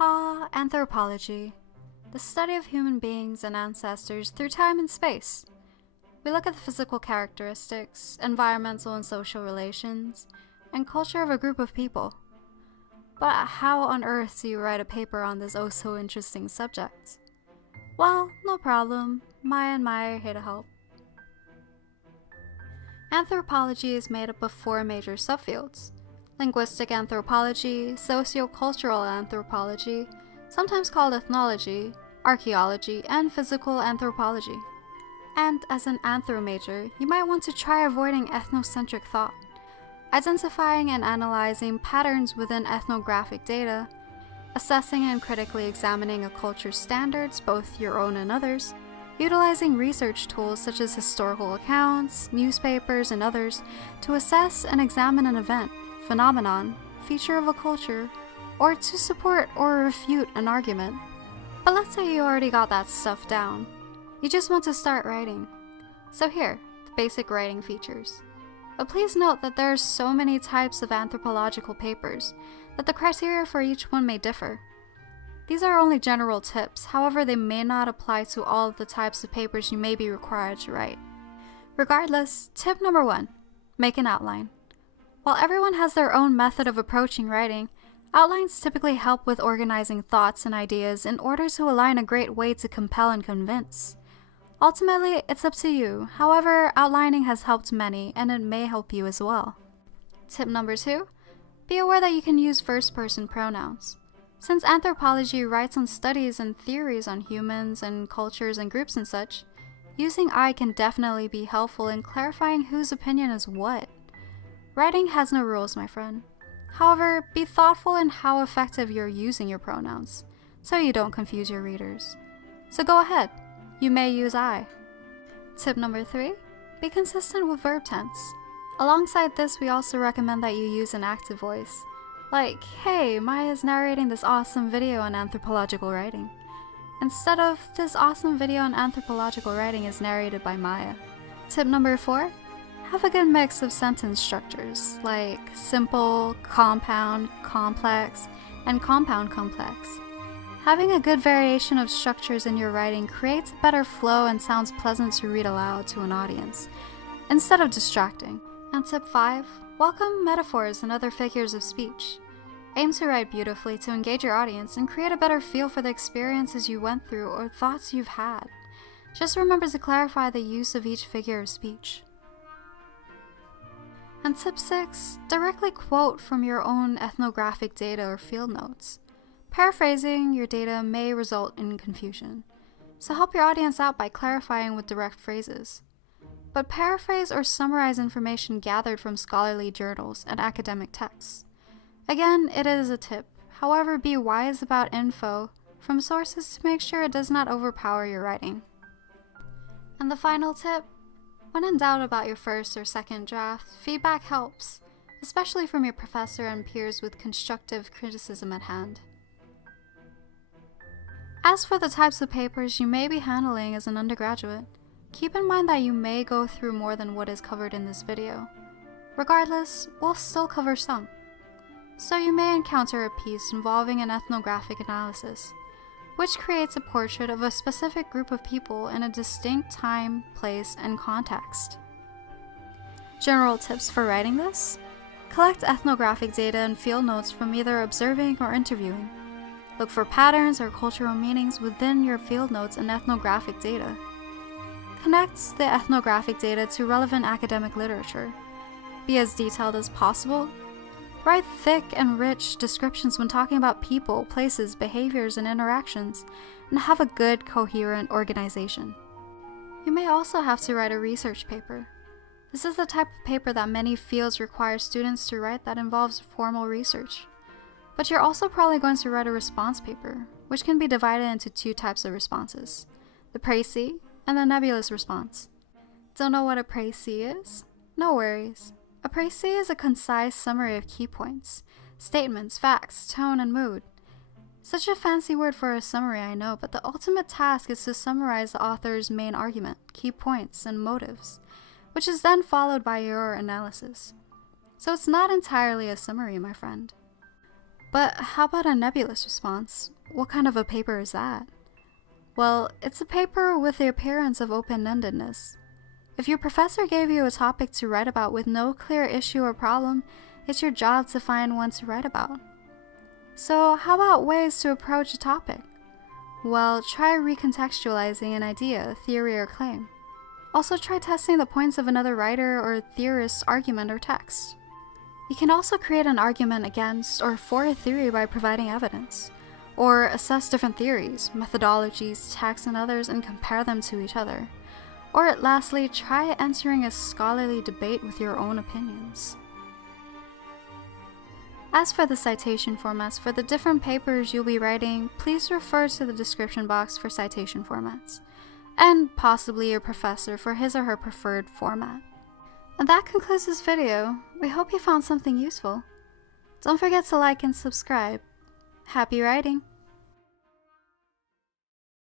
Anthropology. The study of human beings and ancestors through time and space. We look at the physical characteristics, environmental and social relations, and culture of a group of people. But how on earth do you write a paper on this oh so interesting subject? Well, no problem. Maya and Maya are here to help. Anthropology is made up of 4 major subfields: linguistic anthropology, sociocultural anthropology, sometimes called ethnology, archaeology, and physical anthropology. And as an anthro major, you might want to try avoiding ethnocentric thought, identifying and analyzing patterns within ethnographic data, assessing and critically examining a culture's standards, both your own and others, utilizing research tools such as historical accounts, newspapers, and others to assess and examine an event, phenomenon, feature of a culture, or to support or refute an argument. But let's say you already got that stuff down. You just want to start writing. So here, the basic writing features. But please note that there are so many types of anthropological papers that the criteria for each one may differ. These are only general tips, however they may not apply to all of the types of papers you may be required to write. Regardless, tip number 1, make an outline. While everyone has their own method of approaching writing, outlines typically help with organizing thoughts and ideas in order to align a great way to compel and convince. Ultimately, it's up to you, however, outlining has helped many and it may help you as well. Tip number 2, be aware that you can use first-person pronouns. Since anthropology writes on studies and theories on humans and cultures and groups and such, using I can definitely be helpful in clarifying whose opinion is what. Writing has no rules, my friend. However, be thoughtful in how effective you're using your pronouns, so you don't confuse your readers. So go ahead, you may use I. Tip number 3, be consistent with verb tense. Alongside this, we also recommend that you use an active voice. Like, hey, Maya's narrating this awesome video on anthropological writing. Instead of, this awesome video on anthropological writing is narrated by Maya. Tip number 4, have a good mix of sentence structures, like simple, compound, complex, and compound complex. Having a good variation of structures in your writing creates a better flow and sounds pleasant to read aloud to an audience, instead of distracting. And tip 5, welcome metaphors and other figures of speech. Aim to write beautifully to engage your audience and create a better feel for the experiences you went through or thoughts you've had. Just remember to clarify the use of each figure of speech. And tip 6, directly quote from your own ethnographic data or field notes. Paraphrasing your data may result in confusion, so help your audience out by clarifying with direct phrases. But paraphrase or summarize information gathered from scholarly journals and academic texts. Again, it is a tip, however be wise about info from sources to make sure it does not overpower your writing. And the final tip, when in doubt about your first or second draft, feedback helps, especially from your professor and peers with constructive criticism at hand. As for the types of papers you may be handling as an undergraduate, keep in mind that you may go through more than what is covered in this video. Regardless, we'll still cover some. So you may encounter a piece involving an ethnographic analysis, which creates a portrait of a specific group of people in a distinct time, place, and context. General tips for writing this? Collect ethnographic data and field notes from either observing or interviewing. Look for patterns or cultural meanings within your field notes and ethnographic data. Connect the ethnographic data to relevant academic literature. Be as detailed as possible. Write thick and rich descriptions when talking about people, places, behaviors, and interactions, and have a good, coherent organization. You may also have to write a research paper. This is the type of paper that many fields require students to write that involves formal research. But you're also probably going to write a response paper, which can be divided into 2 types of responses: the précis and the nebulous response. Don't know what a précis is? No worries. A précis is a concise summary of key points, statements, facts, tone, and mood. Such a fancy word for a summary, I know, but the ultimate task is to summarize the author's main argument, key points, and motives, which is then followed by your analysis. So it's not entirely a summary, my friend. But how about a nebulous response? What kind of a paper is that? Well, it's a paper with the appearance of open-endedness. If your professor gave you a topic to write about with no clear issue or problem, it's your job to find one to write about. So how about ways to approach a topic? Well, try recontextualizing an idea, theory, or claim. Also try testing the points of another writer or theorist's argument or text. You can also create an argument against or for a theory by providing evidence, or assess different theories, methodologies, texts, and others and compare them to each other. Or lastly, try entering a scholarly debate with your own opinions. As for the citation formats for the different papers you'll be writing, please refer to the description box for citation formats, and possibly your professor for his or her preferred format. And that concludes this video. We hope you found something useful. Don't forget to like and subscribe. Happy writing!